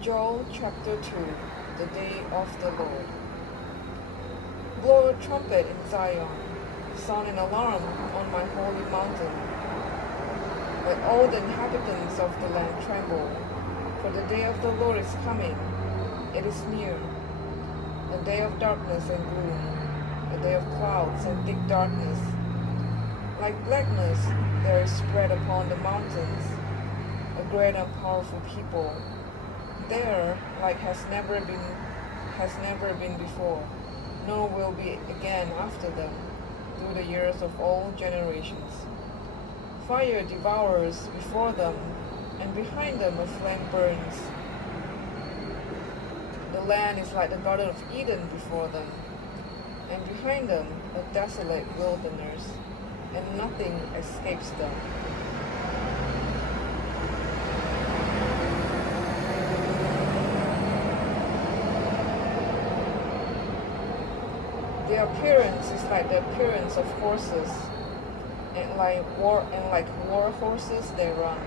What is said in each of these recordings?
Joel chapter 2. The day of the Lord. Blow a trumpet in Zion, sound an alarm on my holy mountain. Let all the inhabitants of the land tremble, for the day of the Lord is coming. It is near, a day of darkness and gloom, a day of clouds and thick darkness. Like blackness there is spread upon the mountains, a great and powerful people. There, like has never been before, nor will be again after them, through the years of all generations. Fire devours before them, and behind them a flame burns. The land is like the Garden of Eden before them, and behind them a desolate wilderness, and nothing escapes them. Their appearance is like the appearance of horses, and like war horses they run.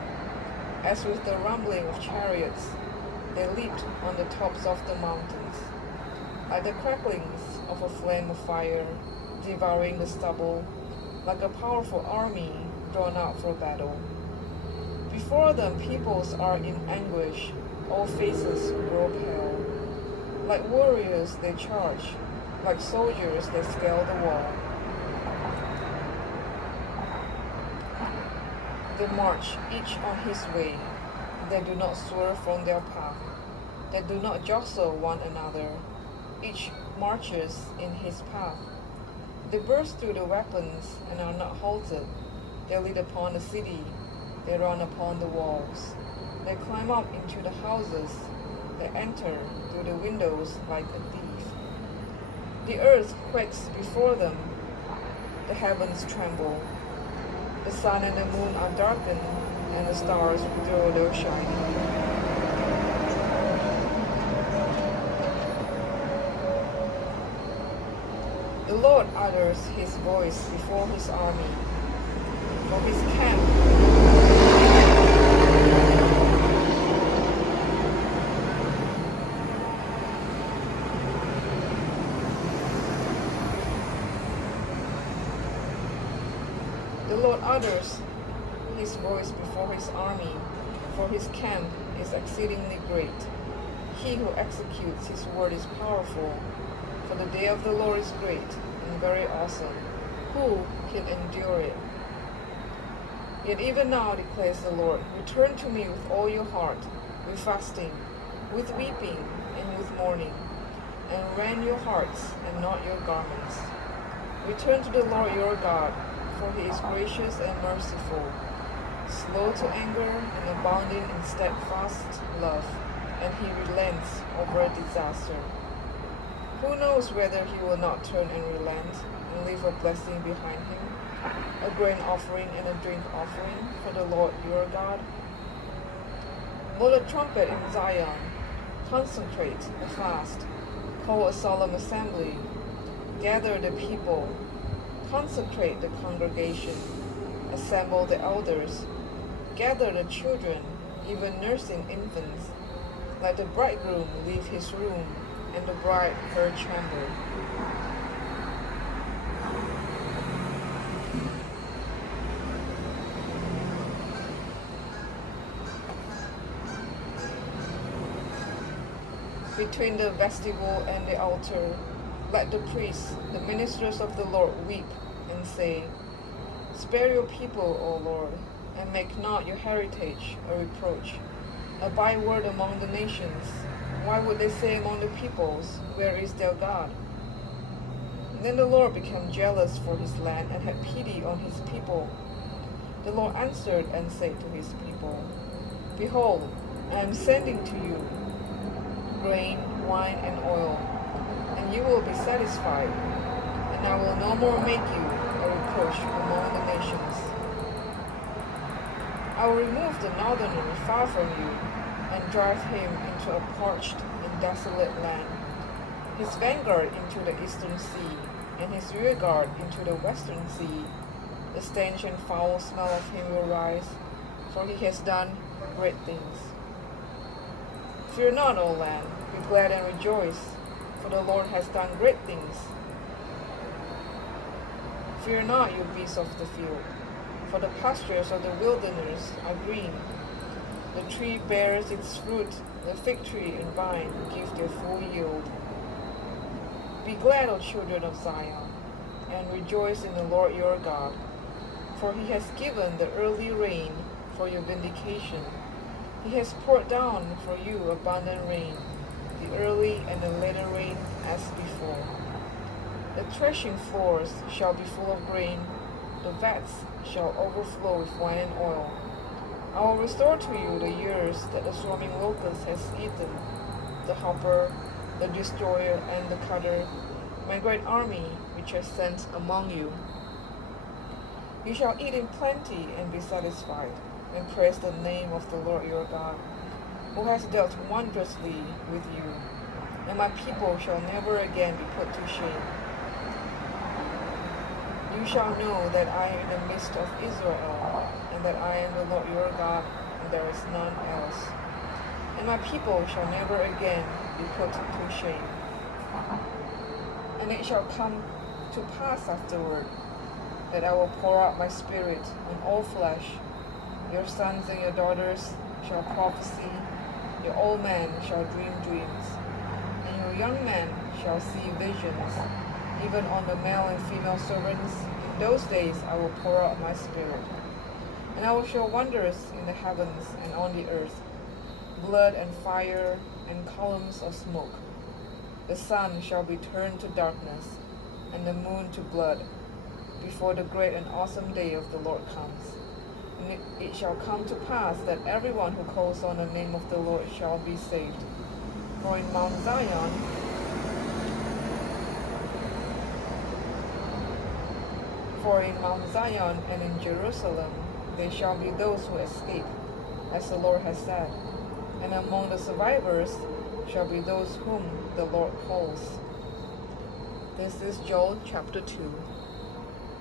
As with the rumbling of chariots, they leaped on the tops of the mountains. Like the cracklings of a flame of fire, devouring the stubble, like a powerful army drawn out for battle. Before them peoples are in anguish, all faces grow pale. Like warriors they charge, like soldiers they scale the wall. They march each on his way. They do not swerve from their path. They do not jostle one another. Each marches in his path. They burst through the weapons and are not halted. They lead upon the city. They run upon the walls. They climb up into the houses. They enter through the windows like a thief. The earth quakes before them. The heavens tremble. The sun and the moon are darkened, and the stars withdraw their shining. The Lord utters his voice before his army, for his camp. The Lord utters his voice before his army, for his camp is exceedingly great. He who executes his word is powerful, for the day of the Lord is great and very awesome. Who can endure it? Yet even now, declares the Lord, return to me with all your heart, with fasting, with weeping, and with mourning, and rend your hearts and not your garments. Return to the Lord your God, for he is gracious and merciful, slow to anger and abounding in steadfast love, and he relents over a disaster. Who knows whether he will not turn and relent and leave a blessing behind him, a grain offering and a drink offering for the Lord your God? Blow the trumpet in Zion, consecrate a fast, call a solemn assembly, gather the people, consecrate the congregation, assemble the elders, gather the children, even nursing infants. Let the bridegroom leave his room, and the bride her chamber. Between the vestibule and the altar, let the priests, the ministers of the Lord, weep and say, spare your people, O Lord, and make not your heritage a reproach, a byword among the nations. Why would they say among the peoples, where is their God? And then the Lord became jealous for his land and had pity on his people. The Lord answered and said to his people, behold, I am sending to you grain, wine, and oil, and you will be satisfied, and I will no more make you a reproach among the nations. I will remove the northerner far from you, and drive him into a parched and desolate land, his vanguard into the eastern sea, and his rearguard into the western sea. The stench and foul smell of him will rise, for he has done great things. Fear not, O land, be glad and rejoice, for the Lord has done great things. Fear not, you beasts of the field, for the pastures of the wilderness are green. The tree bears its fruit, the fig tree and vine give their full yield. Be glad, O children of Zion, and rejoice in the Lord your God, for he has given the early rain for your vindication. He has poured down for you abundant rain, the early and the later rain as before. The threshing floors shall be full of grain, the vats shall overflow with wine and oil. I will restore to you the years that the swarming locust has eaten, the hopper, the destroyer, and the cutter, my great army which I sent among you. You shall eat in plenty and be satisfied, and praise the name of the Lord your God, who has dealt wondrously with you, and my people shall never again be put to shame. You shall know that I am in the midst of Israel, and that I am the Lord your God, and there is none else. And my people shall never again be put to shame. And it shall come to pass afterward that I will pour out my spirit on all flesh. Your sons and your daughters shall prophesy, your old men shall dream dreams, and your young men shall see visions. Even on the male and female servants, in those days I will pour out my spirit. And I will show wonders in the heavens and on the earth, blood and fire and columns of smoke. The sun shall be turned to darkness, and the moon to blood, before the great and awesome day of the Lord comes. And it shall come to pass that everyone who calls on the name of the Lord shall be saved. For in Mount Zion and in Jerusalem there shall be those who escape, as the Lord has said, and among the survivors shall be those whom the Lord calls. This is Joel chapter 2.